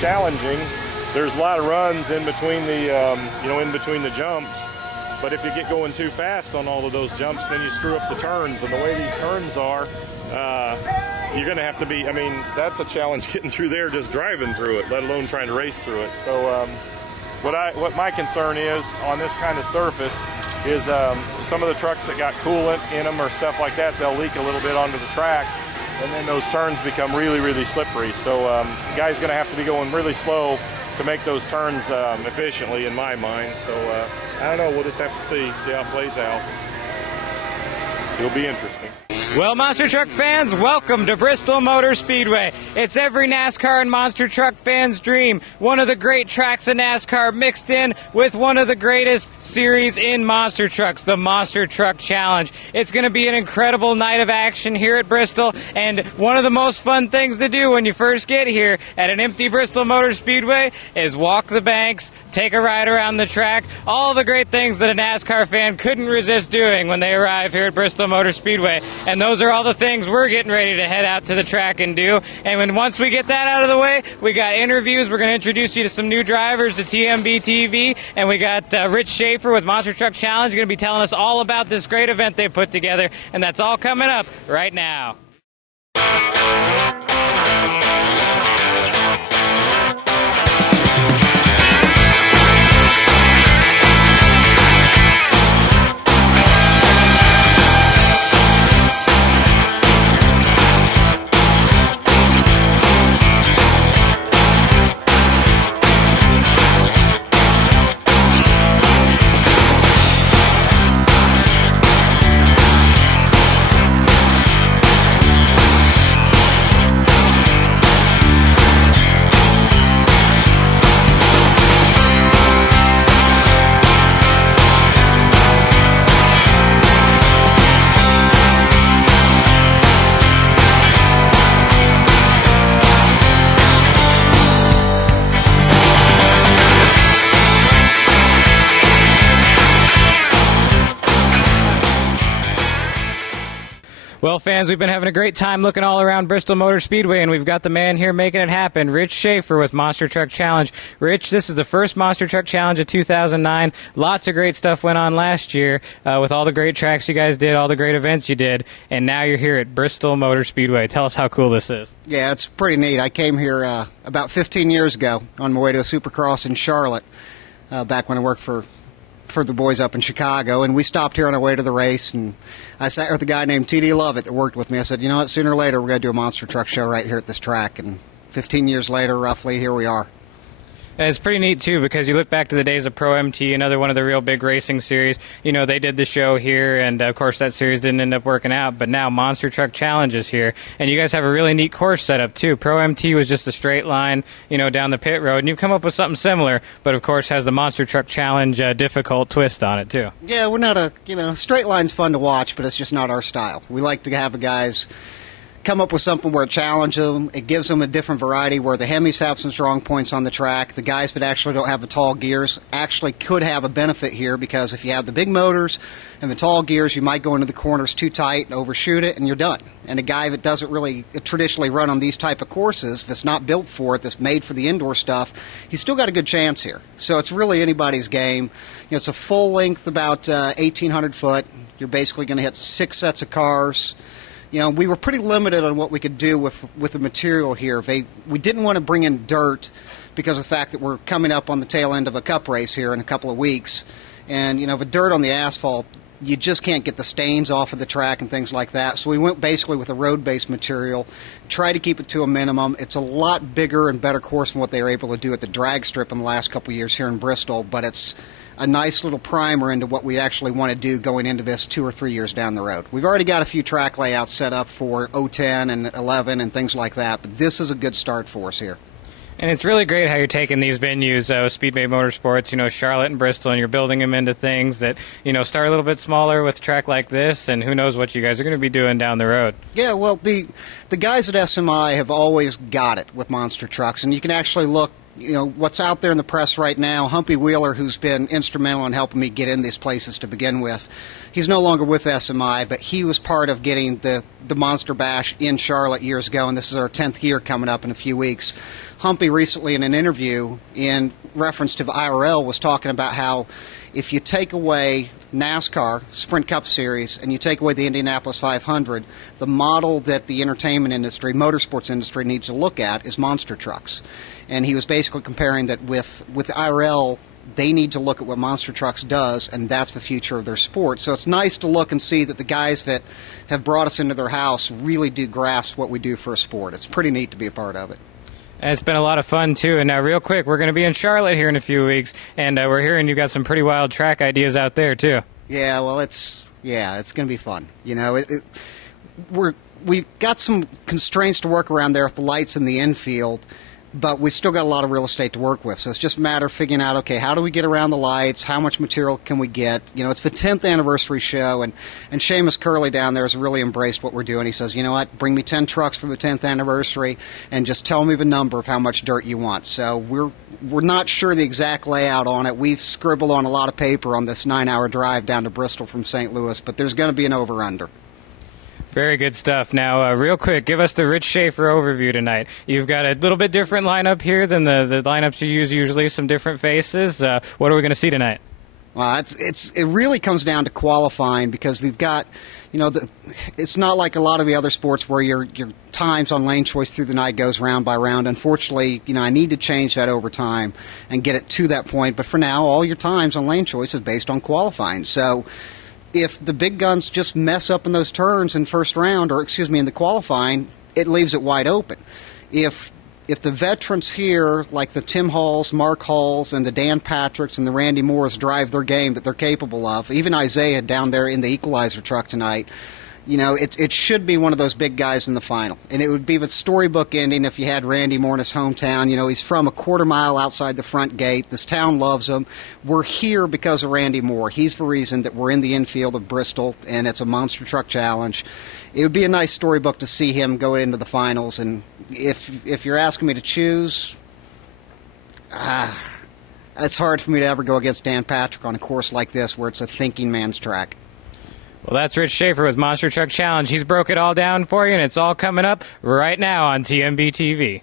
challenging. There's a lot of runs in between the, in between the jumps. But if you get going too fast on all of those jumps, then you screw up the turns. And the way these turns are, you're going to have to be, I mean, that's a challenge getting through there just driving through it, let alone trying to race through it. So what my concern is on this kind of surface is some of the trucks that got coolant in them or stuff like that, they'll leak a little bit onto the track, and then those turns become really, really slippery. So the guy's going to have to be going really slow to make those turns efficiently, in my mind. So I don't know, we'll just have to see how it plays out. It'll be interesting. Well, monster truck fans, welcome to Bristol Motor Speedway. It's every NASCAR and monster truck fan's dream. One of the great tracks of NASCAR mixed in with one of the greatest series in monster trucks, the Monster Truck Challenge. It's going to be an incredible night of action here at Bristol, and one of the most fun things to do when you first get here at an empty Bristol Motor Speedway is walk the banks, take a ride around the track, all the great things that a NASCAR fan couldn't resist doing when they arrive here at Bristol Motor Speedway. And those are all the things we're getting ready to head out to the track and do. And once we get that out of the way, we got interviews. We're going to introduce you to some new drivers to TMB TV. And we got Rich Schaefer with Monster Truck Challenge going to be telling us all about this great event they put together. And that's all coming up right now. Well, fans, we've been having a great time looking all around Bristol Motor Speedway, and we've got the man here making it happen, Rich Schaefer with Monster Truck Challenge. Rich, this is the first Monster Truck Challenge of 2009. Lots of great stuff went on last year with all the great tracks you guys did, all the great events you did, and now you're here at Bristol Motor Speedway. Tell us how cool this is. Yeah, it's pretty neat. I came here about 15 years ago on my way to a Supercross in Charlotte, back when I worked for the boys up in Chicago, and we stopped here on our way to the race, and I sat with a guy named T.D. Lovett that worked with me. I said, you know what, sooner or later we're going to do a monster truck show right here at this track, and 15 years later, roughly, here we are. And it's pretty neat, too, because you look back to the days of Pro MT, another one of the real big racing series. You know, they did the show here, and, of course, that series didn't end up working out. But now Monster Truck Challenge is here, and you guys have a really neat course set up, too. Pro MT was just a straight line, you know, down the pit road, and you've come up with something similar, but, of course, has the Monster Truck Challenge difficult twist on it, too. Yeah, we're not straight line's fun to watch, but it's just not our style. We like to have the guys come up with something where it challenges them. It gives them a different variety where the Hemis have some strong points on the track. The guys that actually don't have the tall gears actually could have a benefit here, because if you have the big motors and the tall gears, you might go into the corners too tight and overshoot it, and you're done. And a guy that doesn't really traditionally run on these type of courses, that's not built for it, that's made for the indoor stuff, he's still got a good chance here. So it's really anybody's game. You know, it's a full length, about 1,800 foot. You're basically going to hit 6 sets of cars. You know, we were pretty limited on what we could do with the material here. We didn't want to bring in dirt because of the fact that we're coming up on the tail end of a cup race here in a couple of weeks. And, you know, the dirt on the asphalt, you just can't get the stains off of the track and things like that. So we went basically with a road-based material, try to keep it to a minimum. It's a lot bigger and better course than what they were able to do at the drag strip in the last couple of years here in Bristol, but it's a nice little primer into what we actually want to do going into this 2 or 3 years down the road. We've already got a few track layouts set up for 010 and 11 and things like that, but this is a good start for us here. And it's really great how you're taking these venues, Speedway Motorsports, you know, Charlotte and Bristol, and you're building them into things that, you know, start a little bit smaller with a track like this, and who knows what you guys are going to be doing down the road. Yeah, well, the guys at SMI have always got it with monster trucks, and you can actually look, you know, what's out there in the press right now. Humpy Wheeler, who's been instrumental in helping me get in these places to begin with, he's no longer with SMI, but he was part of getting the the Monster Bash in Charlotte years ago, and this is our 10th year coming up in a few weeks. Humpy recently in an interview in reference to the IRL was talking about how if you take away NASCAR, Sprint Cup Series, and you take away the Indianapolis 500, the model that the entertainment industry, motorsports industry needs to look at is monster trucks. And he was basically comparing that with IRL, they need to look at what Monster Trucks does, and that's the future of their sport. So it's nice to look and see that the guys that have brought us into their house really do grasp what we do for a sport. It's pretty neat to be a part of it. And it's been a lot of fun, too. And now, real quick, we're going to be in Charlotte here in a few weeks, and we're hearing you got some pretty wild track ideas out there, too. Yeah, well, it's going to be fun. You know, we've got some constraints to work around there with the lights in the infield, but we still got a lot of real estate to work with. So it's just a matter of figuring out, okay, how do we get around the lights? How much material can we get? You know, it's the 10th anniversary show, and Seamus Curley down there has really embraced what we're doing. He says, you know what, bring me 10 trucks for the 10th anniversary, and just tell me the number of how much dirt you want. So we're not sure the exact layout on it. We've scribbled on a lot of paper on this 9-hour drive down to Bristol from St. Louis, but there's going to be an over-under. Very good stuff. Now, real quick, give us the Rich Schaefer overview tonight. You've got a little bit different lineup here than the lineups you use usually, some different faces. What are we going to see tonight? Well, it really comes down to qualifying, because we've got, you know, it's not like a lot of the other sports where your times on lane choice through the night goes round by round. Unfortunately, you know, I need to change that over time and get it to that point. But for now, all your times on lane choice is based on qualifying. So if the big guns just mess up in those turns in first round, or excuse me, in the qualifying, it leaves it wide open. If the veterans here, like the Tim Halls, Mark Halls, and the Dan Patricks and the Randy Moores, drive their game that they're capable of, even Isaiah down there in the equalizer truck tonight, you know, it should be one of those big guys in the final. And it would be the storybook ending if you had Randy Moore in his hometown. You know, he's from a quarter mile outside the front gate. This town loves him. We're here because of Randy Moore. He's the reason that we're in the infield of Bristol, and it's a monster truck challenge. It would be a nice storybook to see him go into the finals. And if you're asking me to choose, it's hard for me to ever go against Dan Patrick on a course like this where it's a thinking man's track. Well, that's Rich Schaefer with Monster Truck Challenge. He's broke it all down for you, and it's all coming up right now on TMB TV.